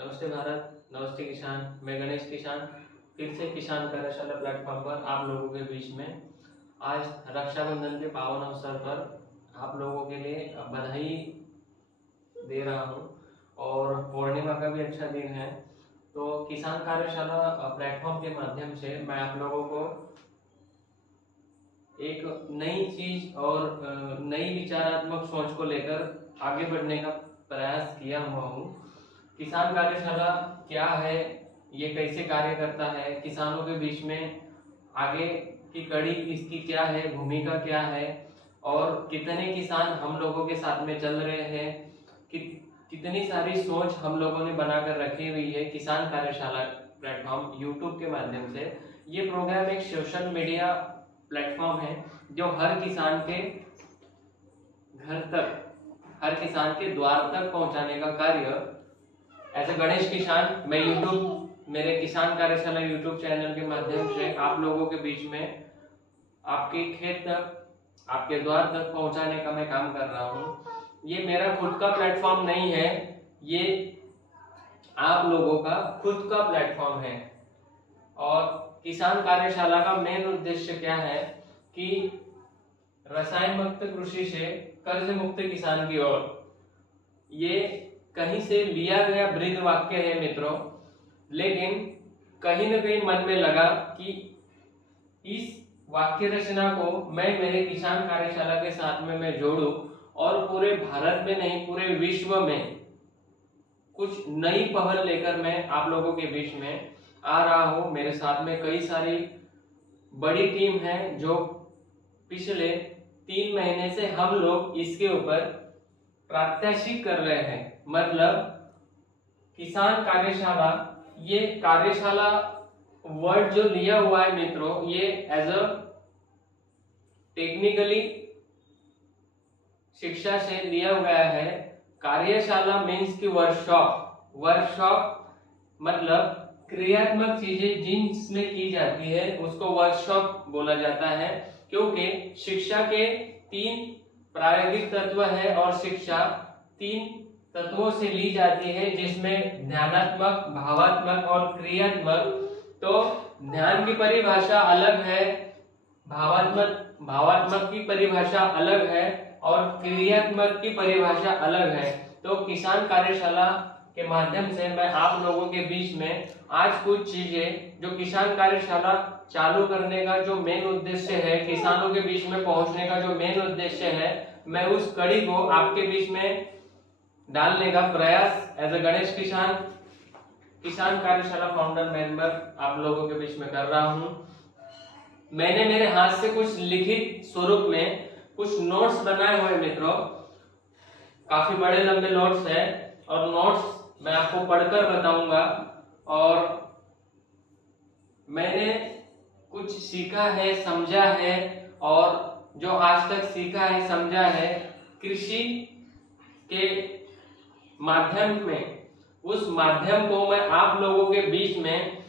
नमस्ते भारत, नमस्ते किसान। मैं गणेश किसान फिर से किसान कार्यशाला प्लेटफॉर्म पर आप लोगों के बीच में आज रक्षाबंधन के पावन अवसर पर आप लोगों के लिए बधाई दे रहा हूं और पूर्णिमा का भी अच्छा दिन है। तो किसान कार्यशाला प्लेटफॉर्म के माध्यम से मैं आप लोगों को एक नई चीज और नई विचारात्मक सोच को लेकर आगे बढ़ने का प्रयास किया हुआ हूँ। किसान कार्यशाला क्या है, ये कैसे कार्य करता है, किसानों के बीच में आगे की कड़ी इसकी क्या है, भूमिका क्या है और कितने किसान हम लोगों के साथ में चल रहे हैं, कितनी सारी सोच हम लोगों ने बनाकर रखी हुई है। किसान कार्यशाला प्लेटफॉर्म यूट्यूब के माध्यम से ये प्रोग्राम एक सोशल मीडिया प्लेटफॉर्म है जो हर किसान के घर तक, हर किसान के द्वार तक पहुंचाने का कार्य एज ए गणेश किसान मैं यूट्यूब, मेरे किसान कार्यशाला यूट्यूब चैनल के माध्यम से आप लोगों के बीच में आपके खेत तक, आपके द्वार तक पहुंचाने का मैं काम कर रहा हूं। ये मेरा खुद का प्लेटफॉर्म नहीं है, ये आप लोगों का खुद का प्लेटफॉर्म है। और किसान कार्यशाला का मेन उद्देश्य क्या है कि रसायन मुक्त कृषि से कर्ज मुक्त किसान की ओर, ये कहीं से लिया गया बृहद वाक्य है मित्रों, लेकिन कहीं न कहीं मन में लगा कि इस वाक्य रचना को मैं मेरे किसान कार्यशाला के साथ में मैं जोड़ूं और पूरे भारत में नहीं पूरे विश्व में कुछ नई पहल लेकर मैं आप लोगों के बीच में आ रहा हूं। मेरे साथ में कई सारी बड़ी टीम है जो पिछले 3 महीने से हम लोग इसके ऊपर प्रात्यक्षिक कर रहे हैं। मतलब किसान कार्यशाला, ये कार्यशाला वर्ड जो लिया हुआ है मित्रों, ये एज अ टेक्निकली शिक्षा से लिया गया है। कार्यशाला मीन्स की वर्कशॉप, वर्कशॉप मतलब क्रियात्मक चीजें जिनमें की जाती है उसको वर्कशॉप बोला जाता है, क्योंकि शिक्षा के 3 प्रायोगिक तत्व है और शिक्षा 3 तत्वों से ली जाती है, जिसमें ध्यानात्मक, भावात्मक और क्रियात्मक। तो ध्यान की परिभाषा अलग है, भावात्मक की परिभाषा अलग है और क्रियात्मक की परिभाषा अलग है। तो किसान कार्यशाला के माध्यम से मैं आप लोगों के बीच में आज कुछ चीजें जो किसान कार्यशाला चालू करने का जो मेन उद्देश्य है, किसानों के बीच में पहुंचने का जो मेन उद्देश्य है, मैं उस कड़ी को आपके बीच में डालने का प्रयास एज ए गणेश किसान, किसान कार्यशाला फाउंडर मेंबर आप लोगों के बीच में कर रहा हूं। मैंने मेरे हाथ से कुछ लिखित स्वरूप में कुछ नोट्स बनाए हुए मित्रों, काफी बड़े लंबे नोट्स है और नोट्स मैं आपको पढ़कर बताऊंगा। और मैंने कुछ सीखा है, समझा है और जो आज तक सीखा है, समझा है कृषि के माध्यम में, उस माध्यम को मैं आप लोगों के बीच में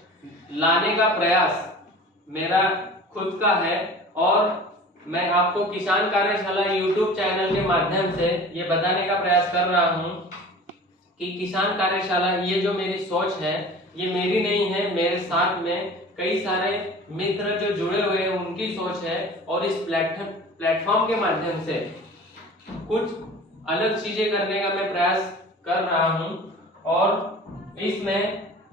लाने का प्रयास मेरा खुद का है। और मैं आपको किसान कार्यशाला यूट्यूब चैनल के माध्यम से ये बताने का प्रयास कर रहा हूं कि किसान कार्यशाला, ये जो मेरी सोच है ये मेरी नहीं है, मेरे साथ में कई सारे मित्र जो जुड़े हुए हैं उनकी सोच है। और इस प्लेटफॉर्म के माध्यम से कुछ अलग चीजें करने का मैं प्रयास कर रहा हूं। और इसमें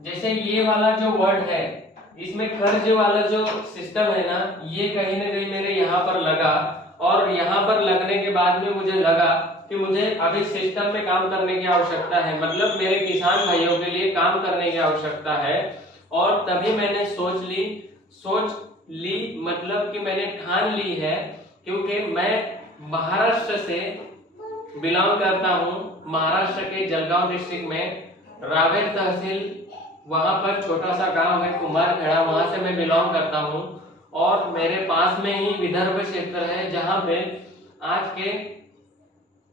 जैसे ये वाला जो वर्ड है, इसमें कर्ज वाला जो सिस्टम है ना, ये कहीं ना कहीं मेरे यहाँ पर लगा और यहाँ पर लगने के बाद में मुझे लगा कि मुझे अभी सिस्टम में काम करने की आवश्यकता है, मतलब मेरे किसान भाइयों के लिए काम करने की आवश्यकता है। और तभी मैंने सोच ली मतलब कि मैंने ठान ली है, क्योंकि मैं महाराष्ट्र से बिलोंग करता हूँ। महाराष्ट्र के जलगांव डिस्ट्रिक्ट में रावेर तहसील, वहां पर छोटा सा गांव है कुमारखेड़ा, वहां से मैं बिलोंग करता हूं। और मेरे पास में ही विदर्भ क्षेत्र है जहां पे आज के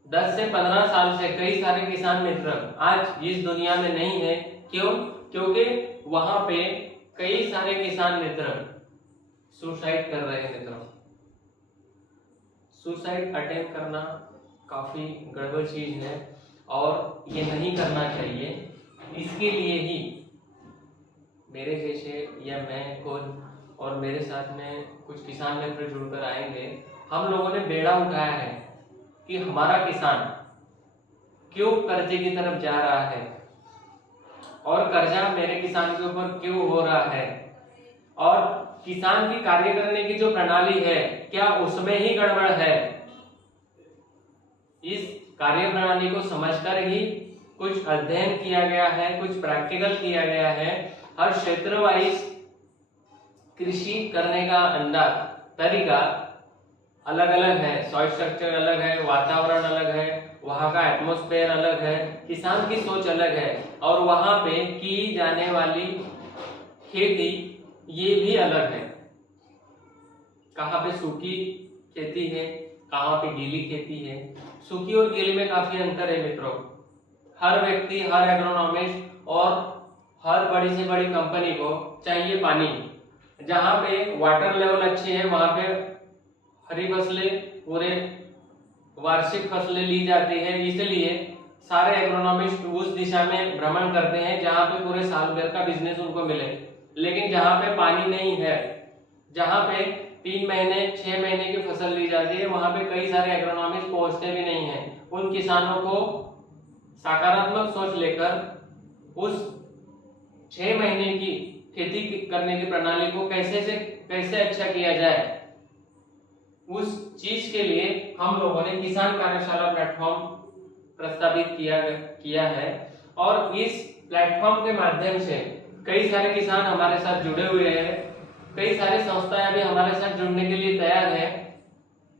10 से 15 साल से कई सारे किसान मित्र आज इस दुनिया में नहीं है। क्यों? क्योंकि वहां पे कई सारे किसान मित्र सुसाइड कर रहे हैं मित्रों। सुसाइड अटेम्प्ट करना काफी गड़बड़ चीज है और ये नहीं करना चाहिए। इसके लिए ही मेरे जैसे या मैं खुद और मेरे साथ में कुछ किसान मित्र जुड़कर आएंगे, हम लोगों ने बेड़ा उठाया है कि हमारा किसान क्यों कर्जे की तरफ जा रहा है और कर्जा मेरे किसान के ऊपर क्यों हो रहा है, और किसान की कार्य करने की जो प्रणाली है क्या उसमें ही गड़बड़ है। इस कार्य प्रणाली को समझकर ही कुछ अध्ययन किया गया है, कुछ प्रैक्टिकल किया गया है। हर क्षेत्र वाइज कृषि करने का अंदाज तरीका अलग अलग है, सॉइल स्ट्रक्चर अलग है, वातावरण अलग है, वहां का एटमॉस्फेयर अलग है, किसान की सोच अलग है, और वहां पे की जाने वाली खेती ये भी अलग है। कहाँ पे सूखी खेती है, कहाँ पे गीली खेती है। सूखी और गीली में काफी अंतर है मित्रों। हर व्यक्ति, हर एग्रोनॉमिस्ट और हर बड़ी से बड़ी कंपनी को चाहिए पानी। जहाँ पे वाटर लेवल अच्छी है वहां पे हरी फसलें, पूरे वार्षिक फसलें ली जाती है, इसलिए सारे एग्रोनॉमिस्ट उस दिशा में भ्रमण करते हैं जहाँ पे पूरे साल भर का बिजनेस उनको मिले। लेकिन जहाँ पे पानी नहीं है, जहाँ पे 3 महीने 6 महीने की फसल ली जाती है, वहां पे कई सारे एग्रोनॉमिस्ट पहुंचते भी नहीं है। उन किसानों को सकारात्मक सोच लेकर उस 6 महीने की खेती करने की प्रणाली को कैसे अच्छा किया जाए, उस चीज के लिए हम लोगों ने किसान कार्यशाला प्लेटफॉर्म प्रस्तावित किया है। और इस प्लेटफॉर्म के माध्यम से कई सारे किसान हमारे साथ जुड़े हुए हैं, कई सारे संस्थाएं भी हमारे साथ जुड़ने के लिए तैयार है,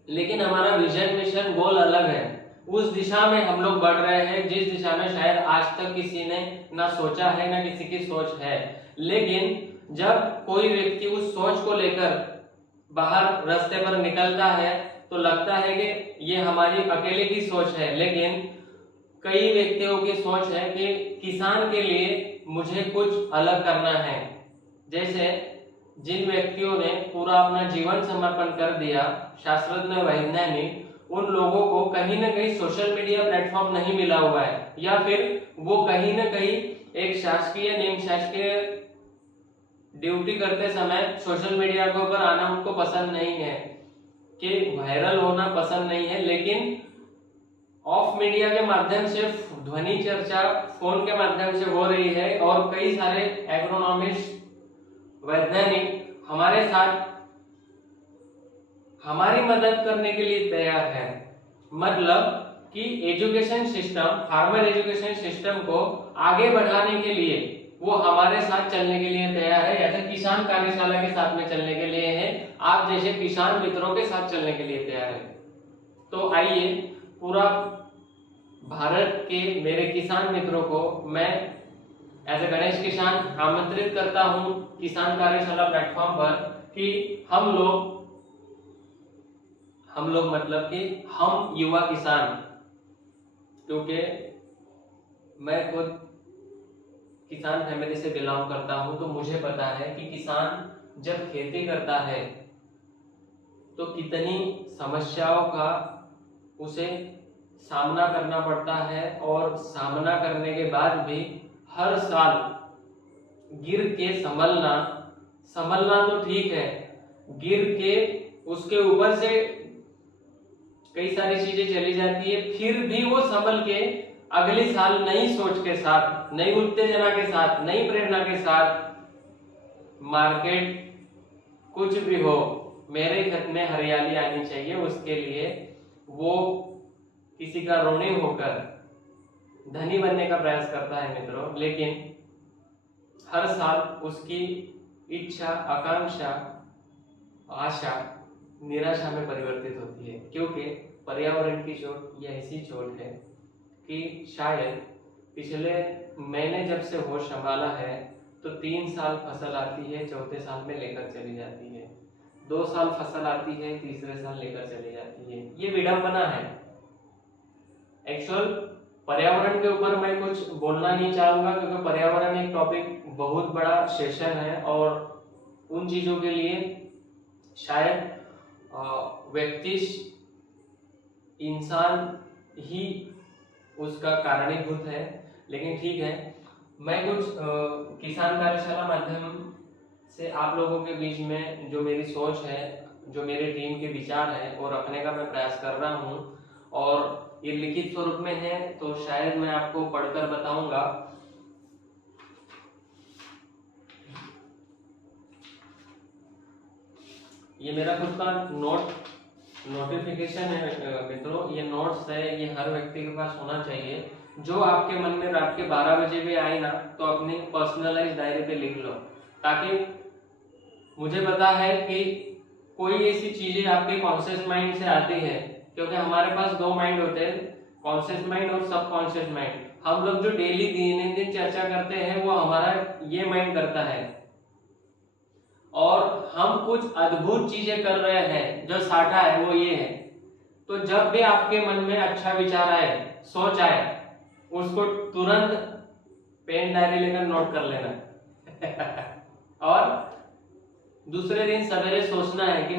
लेकिन हमारा विजन, मिशन, गोल अलग है। उस दिशा में हम लोग बढ़ रहे हैं जिस दिशा में शायद आज तक किसी ने ना सोचा है, ना किसी की सोच है। लेकिन जब कोई व्यक्ति उस सोच को लेकर बाहर रास्ते पर निकलता है तो लगता है कि ये हमारी अकेले की सोच है, लेकिन कई व्यक्तियों की सोच है कि किसान के लिए मुझे कुछ अलग करना है। जैसे जिन व्यक्तियों ने पूरा अपना जीवन समर्पण कर दिया, शास्त्रज्ञ, वैज्ञानिक, उन लोगों को कहीं ना कहीं सोशल मीडिया प्लेटफॉर्म नहीं मिला हुआ है, या फिर वो कहीं ना कहीं एक शासकीय, निम शासकीय ड्यूटी करते समय सोशल मीडिया के ऊपर आना उनको पसंद नहीं है, कि वायरल होना पसंद नहीं है। लेकिन ऑफ मीडिया के माध्यम से ध्वनि चर्चा फोन के माध्यम से हो रही है, और कई सारे एग्रोनॉमिस्ट, वैज्ञानिक हमारे साथ हमारी मदद करने के लिए तैयार है। मतलब कि education system, farmer education system को आगे बढ़ाने के लिए वो हमारे साथ चलने के लिए तैयार है, या फिर किसान कार्यशाला के साथ में चलने के लिए है, आप जैसे किसान मित्रों के साथ चलने के लिए तैयार है। तो आइए, पूरा भारत के मेरे किसान मित्रों को मैं एज ए गणेश किसान आमंत्रित करता हूं किसान कार्यशाला प्लेटफॉर्म पर, कि हम लोग मतलब कि हम युवा किसान, क्योंकि मैं खुद किसान फैमिली से बिलोंग करता हूं, तो मुझे पता है कि किसान जब खेती करता है तो कितनी समस्याओं का उसे सामना करना पड़ता है, और सामना करने के बाद भी हर साल गिर के संभलना तो ठीक है, गिर के उसके ऊपर से कई सारी चीजें चली जाती है, फिर भी वो संभल के अगले साल नई सोच के साथ, नई उत्तेजना के साथ, नई प्रेरणा के साथ, मार्केट कुछ भी हो, मेरे खेत में हरियाली आनी चाहिए, उसके लिए वो किसी का ऋणी होकर धनी बनने का प्रयास करता है मित्रों। लेकिन हर साल उसकी इच्छा, आकांक्षा, आशा निराशा में परिवर्तित होती है, क्योंकि पर्यावरण की चोट ये ऐसी चोट है कि शायद पिछले मैंने जब से होश संभाला है तो 3 साल फसल आती है, चौथे साल में लेकर चली जाती है, 2 साल फसल आती है, तीसरे साल लेकर चली जाती है। ये विडंबना है। एक्चुअल पर्यावरण के ऊपर मैं कुछ बोलना नहीं चाहूंगा, क्योंकि पर्यावरण एक टॉपिक बहुत बड़ा सेशन है, और उन चीजों के लिए शायद व्यक्ति, इंसान ही उसका कारणीभूत है। लेकिन ठीक है, मैं कुछ किसान कार्यशाला माध्यम से आप लोगों के बीच में जो मेरी सोच है, जो मेरे टीम के विचार है वो रखने का मैं प्रयास कर रहा हूँ, और ये लिखित स्वरूप में है तो शायद मैं आपको पढ़कर बताऊंगा। ये मेरा खुद का नोटिफिकेशन है मित्रों, ये नोट्स है, ये हर व्यक्ति के पास होना चाहिए। जो आपके मन में रात के 12 बजे भी आए ना तो अपनी पर्सनलाइज डायरी पे लिख लो, ताकि मुझे पता है कि कोई ऐसी चीजें आपके कॉन्शियस माइंड से आती है, क्योंकि हमारे पास दो माइंड होते हैं, कॉन्शियस माइंड और सबकॉन्शियस माइंड। हम लोग जो डेली दिन दिन चर्चा करते हैं वो हमारा ये माइंड करता है, और हम कुछ अद्भुत चीजें कर रहे हैं, जो साठा है वो ये है। तो जब भी आपके मन में अच्छा विचार आए, सोच आए, उसको तुरंत पेन डायरी लेकर नोट कर लेना और दूसरे दिन सवेरे सोचना है कि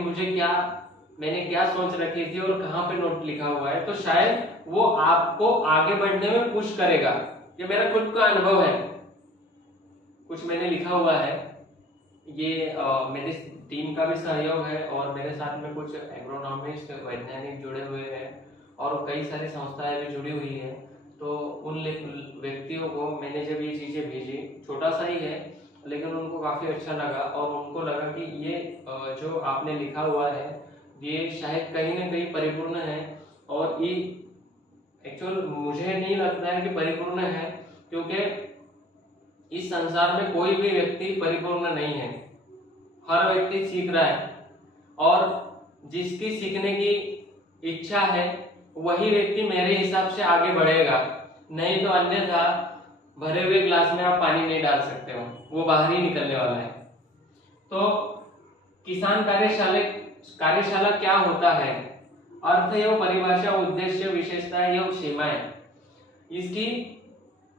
मैंने क्या सोच रखी थी और कहाँ पे नोट लिखा हुआ है, तो शायद वो आपको आगे बढ़ने में पुश करेगा। ये मेरा खुद का अनुभव है, कुछ मैंने लिखा हुआ है, ये मेरी टीम का भी सहयोग है, और मेरे साथ में कुछ एग्रोनॉमिस्ट वैज्ञानिक जुड़े हुए हैं और कई सारी संस्थाएं भी जुड़ी हुई है। तो उन व्यक्तियों को मैंने जब ये चीजें भेजी, छोटा सा ही है लेकिन उनको काफी अच्छा लगा, और उनको लगा कि ये जो आपने लिखा हुआ है ये शायद कहीं ना कहीं परिपूर्ण है, और ये एक्चुअल मुझे नहीं लगता है कि परिपूर्ण है, क्योंकि इस संसार में कोई भी व्यक्ति परिपूर्ण नहीं है, हर व्यक्ति सीख रहा है, और जिसकी सीखने की इच्छा है वही व्यक्ति मेरे हिसाब से आगे बढ़ेगा, नहीं तो अन्यथा भरे हुए ग्लास में आप पानी नहीं डाल सकते हो, वो बाहर ही निकलने वाला है। तो किसान कार्यशाला क्या होता है, अर्थ एवं परिभाषा, उद्देश्य, विशेषता एवं सीमाएं। इसकी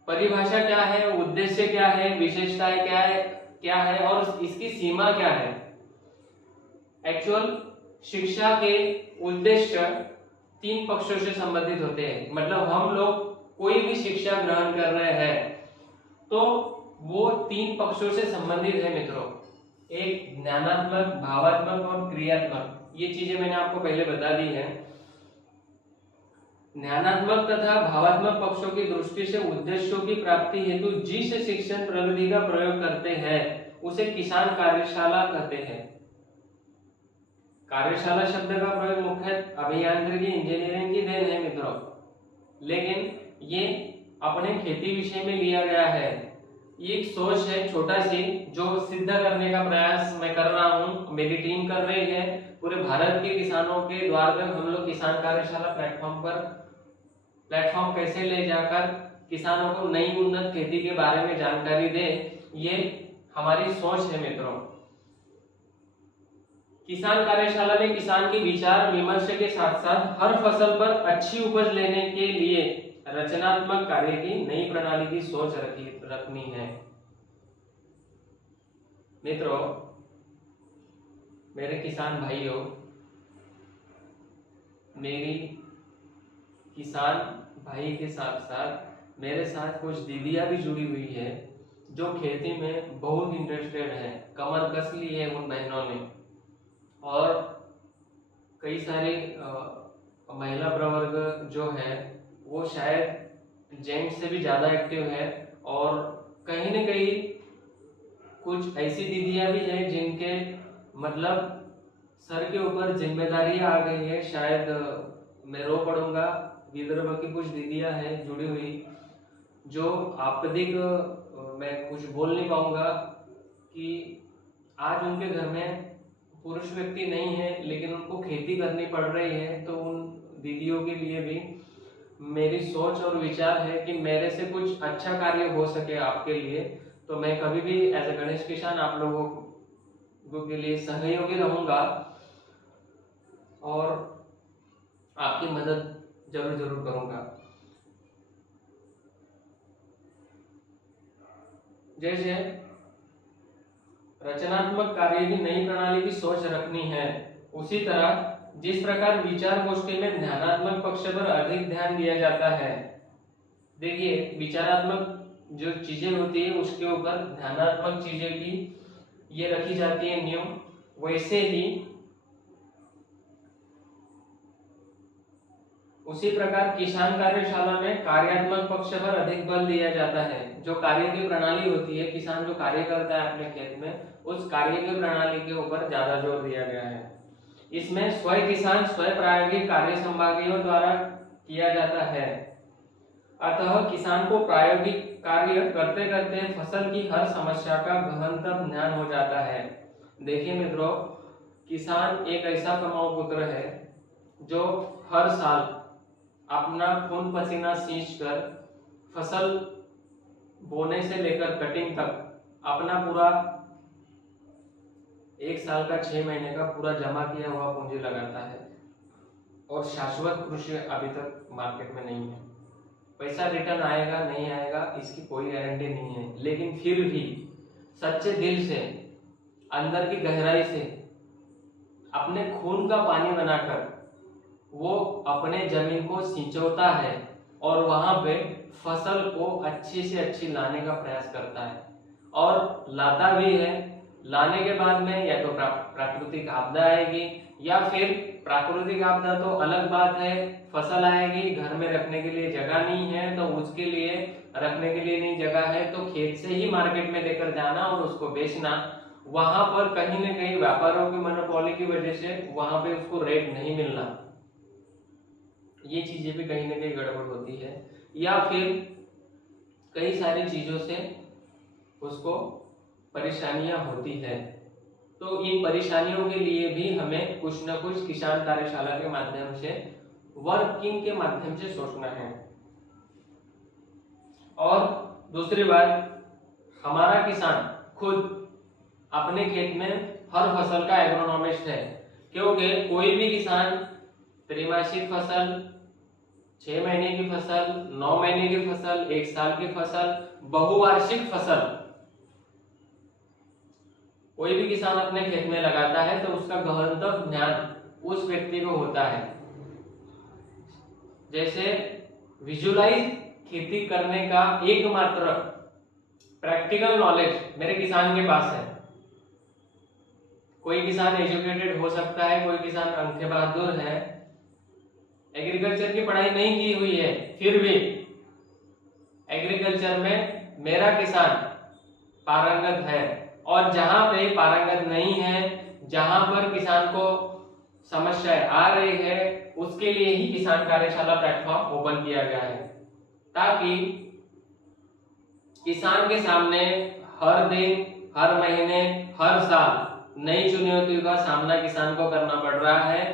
परिभाषा क्या है, उद्देश्य क्या है, विशेषताएं क्या है और इसकी सीमा क्या है। एक्चुअल शिक्षा के उद्देश्य तीन पक्षों से संबंधित होते हैं, मतलब हम लोग कोई भी शिक्षा ग्रहण कर रहे हैं तो वो तीन पक्षों से संबंधित है मित्रों, एक ज्ञानात्मक, भावात्मक और क्रियात्मक। ये चीजें मैंने आपको पहले बता दी है। ज्ञानात्मक तथा भावात्मक पक्षों की दृष्टि से उद्देश्यों की प्राप्ति हेतु जिस शिक्षण प्रविधि का प्रयोग करते हैं उसे किसान कार्यशाला कहते हैं। कार्यशाला शब्द का प्रयोग मुख्यतः अभियांत्रिकी, इंजीनियरिंग की देन है मित्रों, लेकिन ये अपने खेती विषय में लिया गया है। ये एक सोच है छोटा सी, जो सिद्ध करने का प्रयास मैं कर रहा हूँ, मेरी टीम कर रही है। पूरे भारत के किसानों के द्वार पर हम लोग किसान कार्यशाला प्लेटफॉर्म कैसे ले जाकर किसानों को नई उन्नत खेती के बारे में जानकारी दे, ये हमारी सोच है मित्रों। किसान कार्यशाला में किसान के विचार विमर्श के साथ साथ हर फसल पर अच्छी उपज लेने के लिए रचनात्मक कार्य की नई प्रणाली की सोच रखनी है। मित्रों, मेरे किसान भाइयों, मेरी किसान भाई के साथ साथ मेरे साथ कुछ दीदियां भी जुड़ी हुई है जो खेती में बहुत इंटरेस्टेड है, कमर कस ली है उन बहनों ने, और कई सारे महिला प्रवर्ग जो है वो शायद जेंट्स से भी ज्यादा एक्टिव है, और कहीं न कहीं कुछ ऐसी दीदियां भी हैं जिनके मतलब सर के ऊपर जिम्मेदारी आ गई है। शायद मैं रो पड़ूंगा, विदर्भ की कुछ दीदियां हैं जुड़ी हुई, जो आपदिक मैं कुछ बोल नहीं पाऊंगा कि आज उनके घर में पुरुष व्यक्ति नहीं है लेकिन उनको खेती करनी पड़ रही है। तो उन दीदियों के लिए भी मेरी सोच और विचार है कि मेरे से कुछ अच्छा कार्य हो सके आपके लिए, तो मैं कभी भी एज ए गणेश किसान आप लोगों के लिए सहयोगी रहूंगा और आपकी मदद जरूर करूंगा। जैसे रचनात्मक कार्य की नई प्रणाली की सोच रखनी है, उसी तरह जिस प्रकार विचार गोष्ठी में ध्यानात्मक पक्ष पर अधिक ध्यान दिया जाता है। देखिए, विचारात्मक जो चीजें होती है उसके ऊपर ध्यानात्मक चीजें की ये रखी जाती है नियम, वैसे ही उसी प्रकार किसान कार्यशाला में कार्यात्मक पक्ष पर अधिक बल दिया जाता है। जो कार्य की प्रणाली होती है, किसान जो कार्य करता है अपने खेत में, उस कार्य की प्रणाली के ऊपर ज्यादा जोर दिया गया है। इसमें स्वयं किसान स्वयं प्रायोगिक कार्य संभागियों द्वारा किया जाता है। अतः किसान को प्रायोगिक कार्य करते करते फसल की हर समस्या का गहनतम ज्ञान हो जाता है। देखिए मित्रों, किसान एक ऐसा कमाऊ पुत्र है जो हर साल अपना खून पसीना सींच कर फसल बोने से लेकर कटिंग तक अपना पूरा एक साल का 6 महीने का पूरा जमा किया हुआ पूंजी लगाता है और शाश्वत कृषि अभी तक मार्केट में नहीं है। पैसा रिटर्न आएगा नहीं आएगा इसकी कोई गारंटी नहीं है, लेकिन फिर भी सच्चे दिल से, अंदर की गहराई से अपने खून का पानी बनाकर वो अपने जमीन को सिंचोता है और वहां पे फसल को अच्छी से अच्छी लाने का प्रयास करता है और लाता भी है। लाने के बाद में या तो प्राकृतिक आपदा आएगी या फिर प्राकृतिक आपदा तो अलग बात है, फसल आएगी, घर में रखने के लिए जगह नहीं है तो उसके लिए रखने के लिए नहीं जगह है तो खेत से ही मार्केट में लेकर जाना और उसको बेचना। वहां पर कहीं न कहीं व्यापारियों की मोनोपोली की वजह से वहां पे उसको रेट नहीं मिलना, ये चीजें भी कहीं ना कहीं गड़बड़ होती है, या फिर कई सारी चीजों से उसको परेशानियां होती है। तो इन परेशानियों के लिए भी हमें कुछ न कुछ किसान कार्यशाला के माध्यम से, वर्किंग के माध्यम से सोचना है। और दूसरी बात, हमारा किसान खुद अपने खेत में हर फसल का एग्रोनॉमिस्ट है, क्योंकि कोई भी किसान त्रैमासिक फसल, 6 महीने की फसल, 9 महीने की फसल, 1 साल की फसल, बहुवार्षिक फसल कोई भी किसान अपने खेत में लगाता है तो उसका गहनतम ज्ञान उस व्यक्ति को होता है। जैसे विजुअलाइज खेती करने का एकमात्र प्रैक्टिकल नॉलेज मेरे किसान के पास है। कोई किसान एजुकेटेड हो सकता है, कोई किसान अंधे बहादुर है, एग्रीकल्चर की पढ़ाई नहीं की हुई है, फिर भी एग्रीकल्चर में मेरा किसान पारंगत है। और जहां पे पारंगत नहीं है, जहां पर किसान को समस्याएं आ रही है, उसके लिए ही किसान कार्यशाला प्लेटफॉर्म ओपन किया गया है, ताकि किसान के सामने हर दिन, हर महीने, हर साल नई चुनौतियों का सामना किसान को करना पड़ रहा है।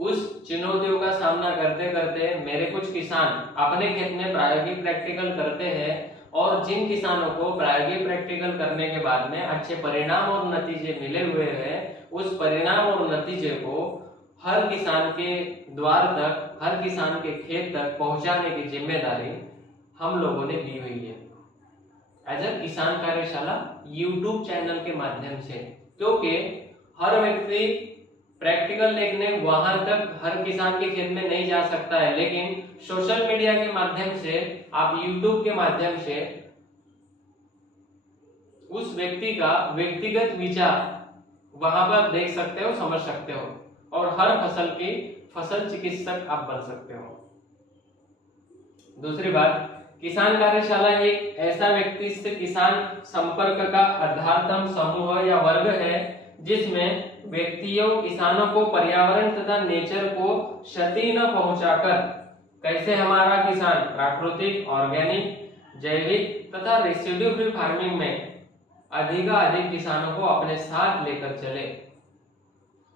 उस चुनौतियों का सामना करते करते मेरे कुछ किसान अपने खेत में प्रायोगिक प्रैक्टिकल करते हैं, और जिन किसानों को प्रायोगिक प्रैक्टिकल करने के बाद में अच्छे परिणाम और नतीजे मिले हुए हैं, उस परिणाम और नतीजे को हर किसान के द्वार तक, हर किसान के खेत तक पहुंचाने की जिम्मेदारी हम लोगों ने ली हुई है एज अ किसान कार्यशाला यूट्यूब चैनल के माध्यम से। क्योंकि हर व्यक्ति प्रैक्टिकल देखने वहां तक हर किसान के खेत में नहीं जा सकता है, लेकिन सोशल मीडिया के माध्यम से, आप यूट्यूब के माध्यम से उस व्यक्ति का व्यक्तिगत विचार वहां पर देख सकते हो, समझ सकते हो, और हर फसल की फसल चिकित्सक आप बन सकते हो। दूसरी बात, किसान कार्यशाला एक ऐसा व्यक्ति से किसान संपर्क का आधारतम समूह या वर्ग है जिसमें व्यक्तियों, किसानों को पर्यावरण तथा नेचर को क्षति न पहुंचाकर कैसे हमारा किसान प्राकृतिक, ऑर्गेनिक, जैविक तथा रेसिड्यू फ्री फार्मिंग में अधिक किसानों को अपने साथ लेकर चले।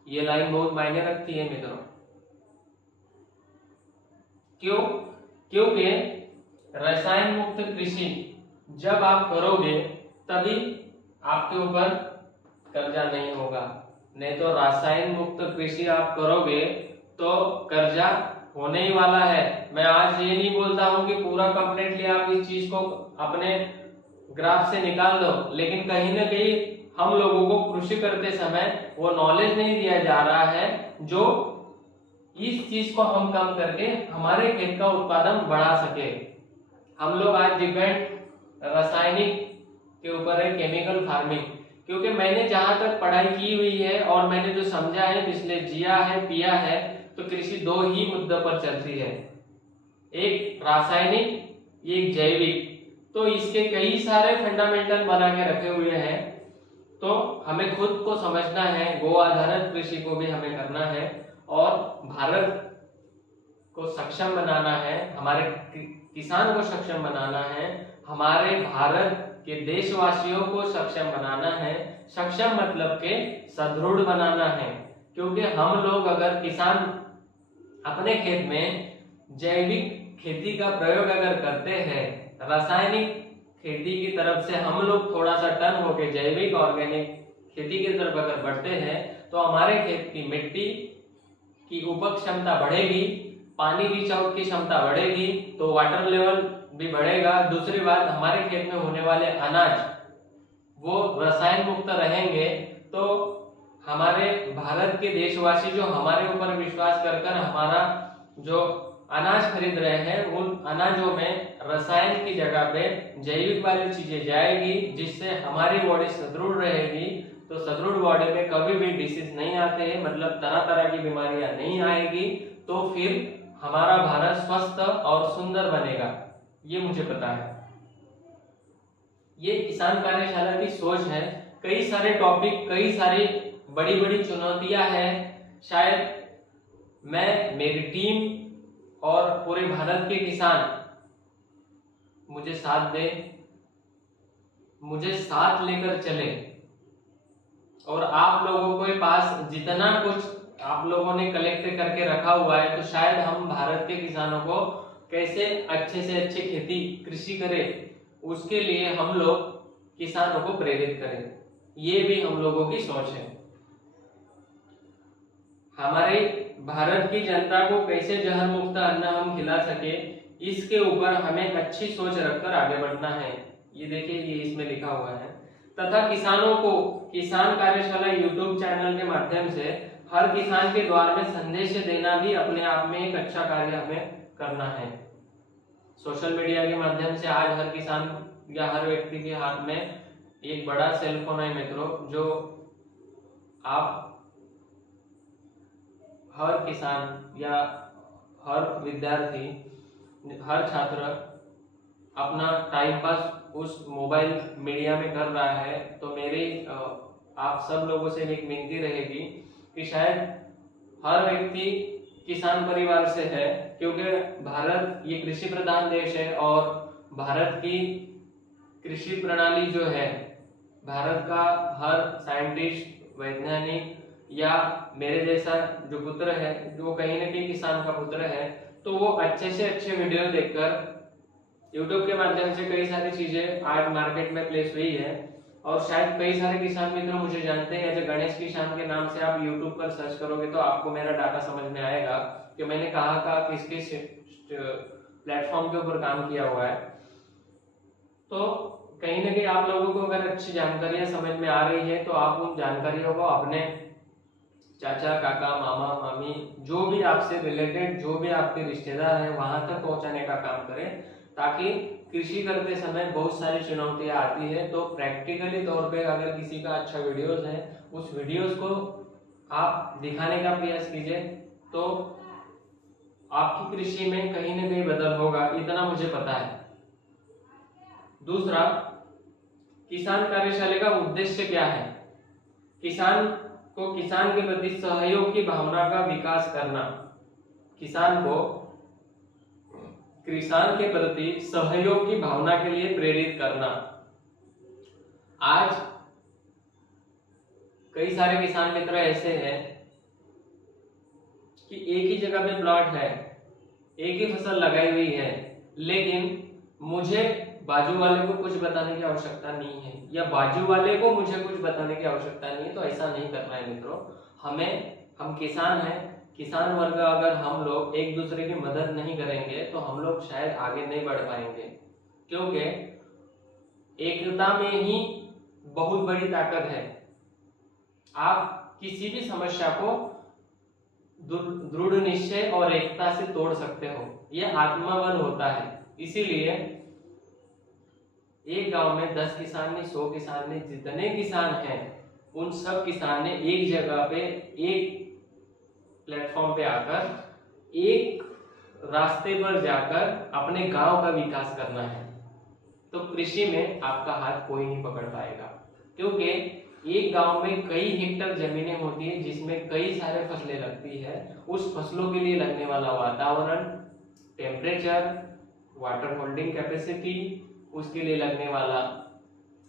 ये लाइन बहुत मायने रखती है मित्रों। क्यों? क्योंकि रसायन मुक्त कृषि जब आप करोगे तभी आपके ऊपर कर्जा नहीं होगा, नहीं तो रासायन मुक्त कृषि आप करोगे तो कर्जा होने ही वाला है। मैं आज ये नहीं बोलता हूं कि पूरा कंप्लीटली आप इस चीज को अपने ग्राफ से निकाल दो, लेकिन कहीं ना कहीं हम लोगों को कृषि करते समय वो नॉलेज नहीं दिया जा रहा है जो इस चीज को हम कम करके हमारे खेत का उत्पादन बढ़ा सके। हम लोग आज डिपेंड रासायनिक के ऊपर है, केमिकल फार्मिंग। क्योंकि मैंने जहां तक पढ़ाई की हुई है और मैंने जो समझा है, पिछले जिया है, पिया है, तो कृषि दो ही मुद्दों पर चलती है, एक रासायनिक, एक जैविक। तो इसके कई सारे फंडामेंटल बना के रखे हुए हैं, तो हमें खुद को समझना है, गो आधारित कृषि को भी हमें करना है और भारत को सक्षम बनाना है, हमारे किसान को सक्षम बनाना है, हमारे भारत के देशवासियों को सक्षम बनाना है। सक्षम मतलब के सुदृढ़ बनाना है। क्योंकि हम लोग अगर किसान अपने खेत में जैविक खेती का प्रयोग अगर करते हैं, रासायनिक खेती की तरफ से हम लोग थोड़ा सा टर्न होके जैविक ऑर्गेनिक खेती की तरफ अगर बढ़ते हैं, तो हमारे खेत की मिट्टी की उपज क्षमता बढ़ेगी, पानी रिचार्ज की क्षमता बढ़ेगी, तो वाटर लेवल भी बढ़ेगा। दूसरी बात, हमारे खेत में होने वाले अनाज वो रसायन मुक्त रहेंगे, तो हमारे भारत के देशवासी जो हमारे ऊपर विश्वास कर कर हमारा जो अनाज खरीद रहे हैं, उन अनाजों में रसायन की जगह पे जैविक वाली चीजें जाएगी, जिससे हमारी बॉडी सुदृढ़ रहेगी। तो सुदृढ़ बॉडी में कभी भी डिसीज नहीं आते हैं, मतलब तरह तरह की बीमारियां नहीं आएगी, तो फिर हमारा भारत स्वस्थ और सुंदर बनेगा, ये मुझे पता है। ये किसान कार्यशाला की सोच है। कई सारे टॉपिक, कई सारी बड़ी बड़ी चुनौतियां हैं। शायद मैं, मेरी टीम और पूरे भारत के किसान मुझे साथ दे, मुझे साथ लेकर चले, और आप लोगों के पास जितना कुछ आप लोगों ने कलेक्ट करके रखा हुआ है, तो शायद हम भारत के किसानों को कैसे अच्छे से अच्छी खेती कृषि करें, उसके लिए हम लोग किसानों को प्रेरित करें। ये भी हम लोगों की सोच है। हमारे भारत की जनता को कैसे जहर मुक्त अन्न हम खिला सके, इसके ऊपर हमें अच्छी सोच रखकर आगे बढ़ना है। ये देखिए, ये इसमें लिखा हुआ है। तथा किसानों को किसान कार्यशाला यूट्यूब चैनल के माध्यम से हर किसान के द्वार में संदेश देना भी अपने आप में एक अच्छा कार्य हमें करना है। सोशल मीडिया के माध्यम से आज हर किसान या हर व्यक्ति के हाथ में एक बड़ा सेल फोन है मित्रों, जो आप हर किसान या हर विद्यार्थी, हर छात्र अपना टाइम पास उस मोबाइल मीडिया में कर रहा है। तो मेरी आप सब लोगों से एक विनती रहेगी कि शायद हर व्यक्ति किसान परिवार से है, क्योंकि भारत ये कृषि प्रधान देश है और भारत की कृषि प्रणाली जो है, भारत का हर साइंटिस्ट, वैज्ञानिक या मेरे जैसा जो पुत्र है, जो कहीं ना कहीं किसान का पुत्र है, तो वो अच्छे से अच्छे वीडियो देखकर YouTube के माध्यम से कई सारी चीजें आज मार्केट में प्लेस हुई है। और शायद कई सारे किसान मित्र मुझे जानते हैं, जैसे गणेश किसान के नाम से आप YouTube पर सर्च करोगे तो आपको मेरा डाटा समझ में आएगा कि मैंने कहाँ किस किस प्लेटफॉर्म के ऊपर काम किया हुआ है। तो कहीं ना कहीं आप लोगों को अगर अच्छी जानकारियां समझ में आ रही है, तो आप उन जानकारियों को अपने चाचा, काका, मामा, मामी, जो भी आपसे रिलेटेड, जो भी आपके रिश्तेदार हैं, वहां तक पहुंचाने का काम करें, ताकि कृषि करते समय बहुत सारी चुनौतियां आती है, तो प्रैक्टिकली तौर पे अगर किसी का अच्छा वीडियोस है, उस वीडियोस को आप दिखाने का प्रयास कीजिए, तो आपकी कृषि में कहीं ना कहीं बदल होगा, इतना मुझे पता है। दूसरा, किसान कार्यशाला का उद्देश्य क्या है? किसान को किसान के प्रति सहयोग की भावना का विकास करना, किसान को किसान के प्रति सहयोग की भावना के लिए प्रेरित करना। आज कई सारे किसान मित्र ऐसे हैं कि एक ही जगह पे प्लॉट है, एक ही फसल लगाई हुई है, लेकिन मुझे बाजू वाले को कुछ बताने की आवश्यकता नहीं है, या बाजू वाले को मुझे कुछ बताने की आवश्यकता नहीं है। तो ऐसा नहीं करना है मित्रों। हम किसान हैं, किसान वर्ग अगर हम लोग एक दूसरे की मदद नहीं करेंगे तो हम लोग शायद आगे नहीं बढ़ पाएंगे, क्योंकि एकता में ही बहुत बड़ी ताकत है। आप किसी भी समस्या को दृढ़ निश्चय और एकता से तोड़ सकते हो, यह आत्मबल होता है। इसीलिए एक गांव में 10 किसान नहीं, 100 किसान नहीं, जितने किसान हैं उन सब किसान ने एक जगह पे, एक प्लेटफॉर्म पे आकर, एक रास्ते पर जाकर अपने गांव का विकास करना है। तो कृषि में आपका हाथ कोई नहीं पकड़ पाएगा, क्योंकि एक गांव में कई हेक्टर जमीनें होती है जिसमें कई सारे फसलें लगती है। उस फसलों के लिए लगने वाला वातावरण, टेम्परेचर, वाटर होल्डिंग कैपेसिटी, उसके लिए लगने वाला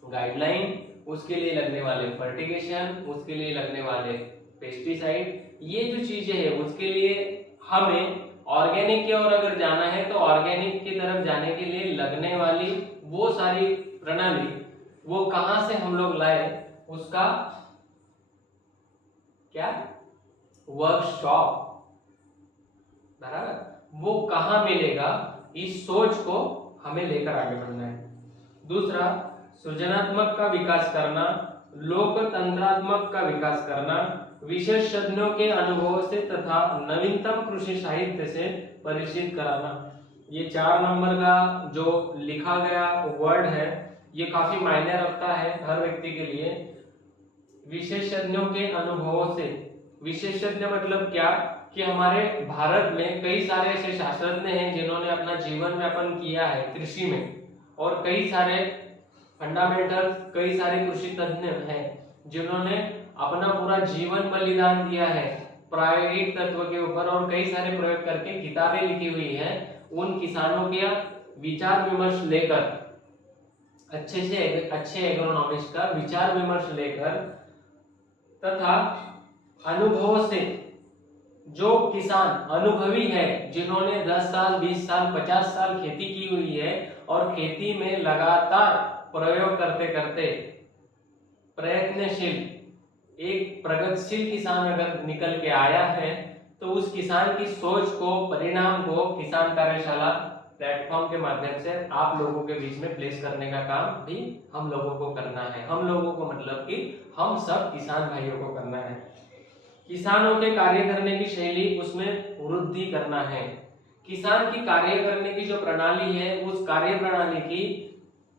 गाइडलाइन, उसके लिए लगने वाले फर्टिगेशन, उसके लिए लगने वाले पेस्टिसाइड, ये जो चीजें है उसके लिए हमें ऑर्गेनिक की ओर अगर जाना है तो ऑर्गेनिक की तरफ जाने के लिए लगने वाली वो सारी प्रणाली वो कहां से हम लोग लाए, उसका क्या वर्कशॉप, बराबर, वो कहां मिलेगा, इस सोच को हमें लेकर आगे बढ़ना है। दूसरा, सृजनात्मक का विकास करना, लोकतंत्रात्मक का विकास करना, विशेषज्ञों के अनुभवों से तथा नवीनतम कृषि साहित्य से परिचित कराना। ये 4 नंबर का जो लिखा गया वर्ड है ये काफी मायने रखता है हर व्यक्ति के लिए। विशेषज्ञों के अनुभवों से, विशेषज्ञ मतलब क्या कि हमारे भारत में कई सारे ऐसे शास्त्रज्ञ हैं जिन्होंने अपना जीवन यापन किया है कृषि में, और कई सारे फंडामेंटल, कई सारे कृषि तज्ञ हैं जिन्होंने अपना पूरा जीवन बलिदान दिया है प्रायोगिक तत्व के ऊपर, और कई सारे प्रयोग करके किताबें लिखी हुई हैं। उन किसानों के विचार विमर्श लेकर, अच्छे एग्रोनॉमिस्ट का विचार विमर्श लेकर तथा अनुभवों से, जो किसान अनुभवी है जिन्होंने 10 साल, 20 साल, 50 साल खेती की हुई है और खेती में लगातार प्रयोग करते करते प्रयत्नशील एक प्रगतिशील किसान अगर निकल के आया है तो उस किसान की सोच को, परिणाम को किसान कार्यशाला प्लेटफॉर्म के माध्यम से आप लोगों के बीच में प्लेस करने का काम भी हम लोगों को करना है। हम लोगों को मतलब कि हम सब किसान भाइयों को करना है। किसानों के कार्य करने की शैली, उसमें वृद्धि करना है। किसान की कार्य करने की जो प्रणाली है, उस कार्य प्रणाली की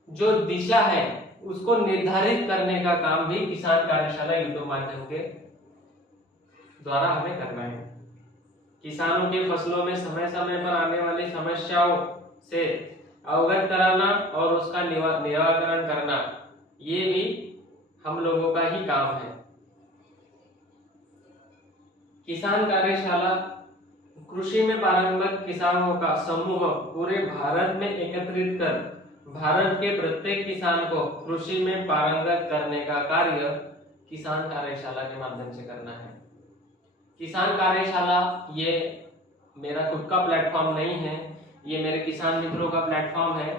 जो दिशा है उसको निर्धारित करने का काम भी किसान कार्यशाला यूट्यूब माध्यम के द्वारा हमें करना है। किसानों के फसलों में समय समय पर आने वाली समस्याओं से अवगत कराना और उसका निराकरण करना, ये भी हम लोगों का ही काम है। किसान कार्यशाला कृषि में पारंगत किसानों का समूह पूरे भारत में एकत्रित कर भारत के प्रत्येक किसान को कृषि में पारंगत करने का कार्य किसान कार्यशाला के माध्यम से करना है। किसान कार्यशाला ये मेरा खुद का प्लेटफॉर्म नहीं है, ये मेरे किसान मित्रों का प्लेटफॉर्म है,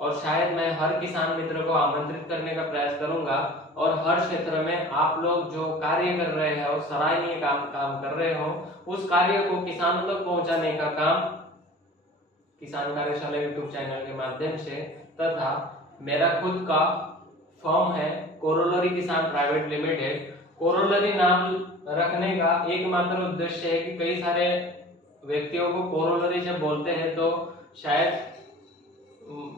और शायद मैं हर किसान मित्र को आमंत्रित करने का प्रयास करूंगा, और हर क्षेत्र में आप लोग जो कार्य कर रहे हैं और सराहनीय काम कर रहे हो, उस कार्य को किसानों तक पहुंचाने का काम किसान कार्यशाला यूट्यूब चैनल के माध्यम से, तथा मेरा खुद का फर्म है कोरोलरी किसान प्राइवेट लिमिटेड। कोरोलरी नाम रखने का एकमात्र उद्देश्य है कि कई सारे व्यक्तियों को कोरोलरी जब बोलते हैं तो शायद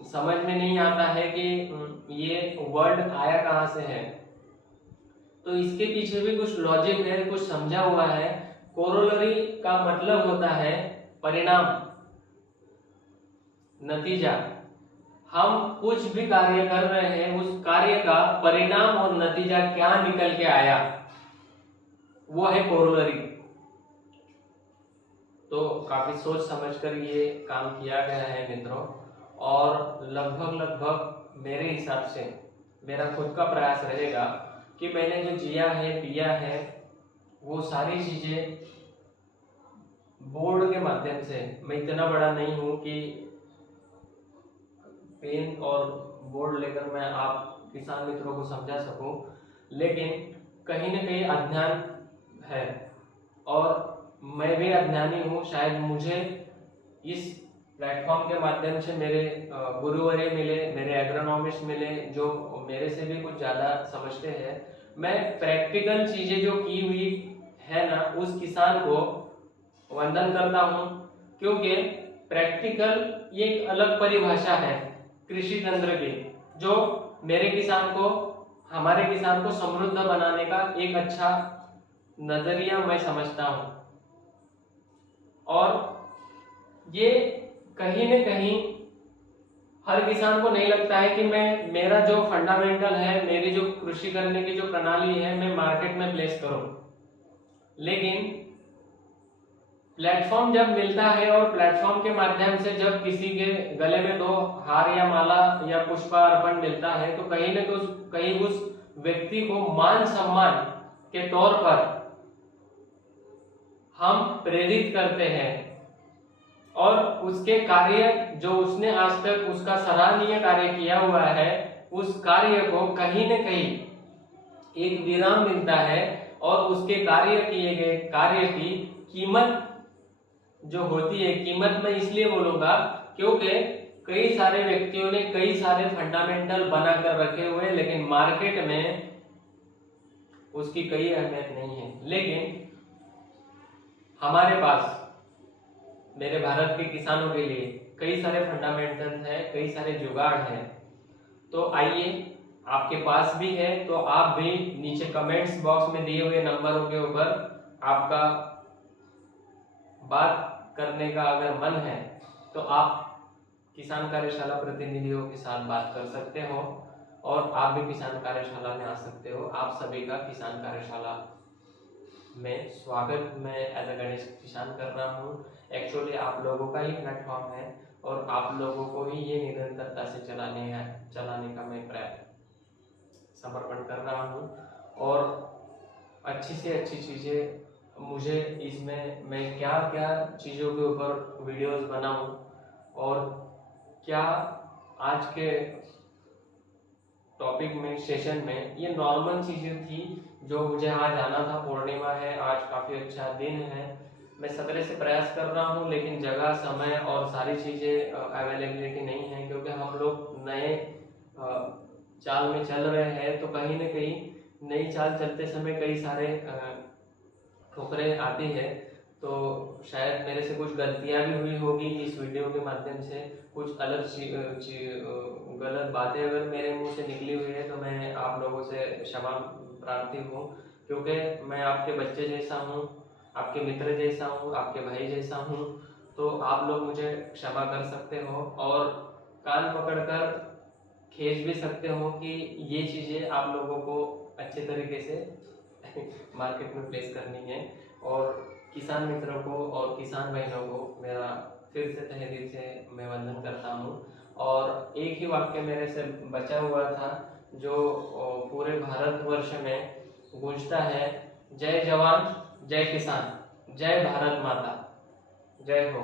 समझ में नहीं आता है कि ये वर्ड आया कहां से है, तो इसके पीछे भी कुछ लॉजिक है, कुछ समझा हुआ है। कोरोलरी का मतलब होता है परिणाम, नतीजा। हम कुछ भी कार्य कर रहे हैं, उस कार्य का परिणाम और नतीजा क्या निकल के आया, वो है कोरोलरी। तो काफी सोच समझकर ये काम किया गया है मित्रों, और लगभग मेरे हिसाब से मेरा खुद का प्रयास रहेगा कि मैंने जो जिया है, पिया है, वो सारी चीजें बोर्ड के माध्यम से, मैं इतना बड़ा नहीं हूं कि पेन और बोर्ड लेकर मैं आप किसान मित्रों को समझा सकूं, लेकिन कहीं न कहीं अज्ञान है और मैं भी अज्ञानी हूँ। शायद मुझे इस प्लेटफॉर्म के माध्यम से मेरे गुरुवर्य मिले, मेरे एग्रोनॉमिस्ट मिले जो मेरे से भी कुछ ज़्यादा समझते हैं। मैं प्रैक्टिकल चीज़ें जो की हुई है ना, उस किसान को वंदन करता हूँ, क्योंकि प्रैक्टिकल ये एक अलग परिभाषा है कृषि तंत्र की। जो मेरे किसान को, हमारे किसान को समृद्ध बनाने का एक अच्छा नजरिया मैं समझता हूं। और ये कहीं न कहीं हर किसान को नहीं लगता है कि मेरा जो फंडामेंटल है, मेरी जो कृषि करने की जो प्रणाली है, मैं मार्केट में प्लेस करूं। लेकिन प्लेटफॉर्म जब मिलता है और प्लेटफॉर्म के माध्यम से जब किसी के गले में 2 हार या माला या पुष्पार्पण मिलता है, तो कहीं उस व्यक्ति को मान सम्मान के तौर पर हम प्रेरित करते हैं और उसके कार्य जो उसने आज तक उसका सराहनीय कार्य किया हुआ है, उस कार्य को कहीं न कहीं एक विराम मिलता है और उसके किए गए कार्य की कीमत जो होती है, कीमत मैं इसलिए बोलूंगा क्योंकि कई सारे व्यक्तियों ने कई सारे फंडामेंटल बना कर रखे हुए, लेकिन मार्केट में उसकी कोई अहमियत नहीं है। लेकिन हमारे पास, मेरे भारत के किसानों के लिए कई सारे फंडामेंटल हैं, कई सारे जुगाड़ हैं। तो आइए, आपके पास भी है तो आप भी नीचे कमेंट्स बॉक्स में दिए हुए नंबरों के ऊपर आपका बात करने का अगर मन है तो आप किसान कार्यशाला प्रतिनिधियों के साथ बात कर सकते हो और आप भी किसान कार्यशाला में आ सकते हो। आप सभी का किसान कार्यशाला में स्वागत मैं एज अ गणेश किसान कर रहा हूँ। एक्चुअली आप लोगों का ही प्लेटफॉर्म है और आप लोगों को ही ये निरंतरता से चलाने का मैं समर्पण कर रहा हूँ। और अच्छी से अच्छी चीज़ें मुझे इसमें मैं क्या क्या चीज़ों के ऊपर वीडियोस बनाऊं और क्या आज के टॉपिक में, सेशन में, ये नॉर्मल चीज़ें थी जो मुझे आज आना था। पूर्णिमा है, आज काफ़ी अच्छा दिन है। मैं सवेरे से प्रयास कर रहा हूँ, लेकिन जगह, समय और सारी चीज़ें अवेलेबिलिटी नहीं है क्योंकि हम लोग नए चाल में चल रहे हैं। तो कहीं न कहीं नई चाल चलते समय कई सारे ठोकरें आती है। तो शायद मेरे से कुछ गलतियां भी हुई होगी इस वीडियो के माध्यम से, कुछ अलग गलत बातें अगर मेरे मुंह से निकली हुई है तो मैं आप लोगों से क्षमा प्रार्थी हूँ, क्योंकि मैं आपके बच्चे जैसा हूँ, आपके मित्र जैसा हूँ, आपके भाई जैसा हूँ। तो आप लोग मुझे क्षमा कर सकते हो और कान पकड़कर खींच भी सकते हो कि ये चीज़ें आप लोगों को अच्छे तरीके से मार्केट में प्लेस करनी है। और किसान मित्रों को और किसान बहनों को मेरा फिर से तहे दिल से मैं वंदन करता हूँ। और एक ही वाक्य मेरे से बचा हुआ था जो पूरे भारतवर्ष में गूंजता है, जय जवान जय किसान, जय भारत माता, जय हो।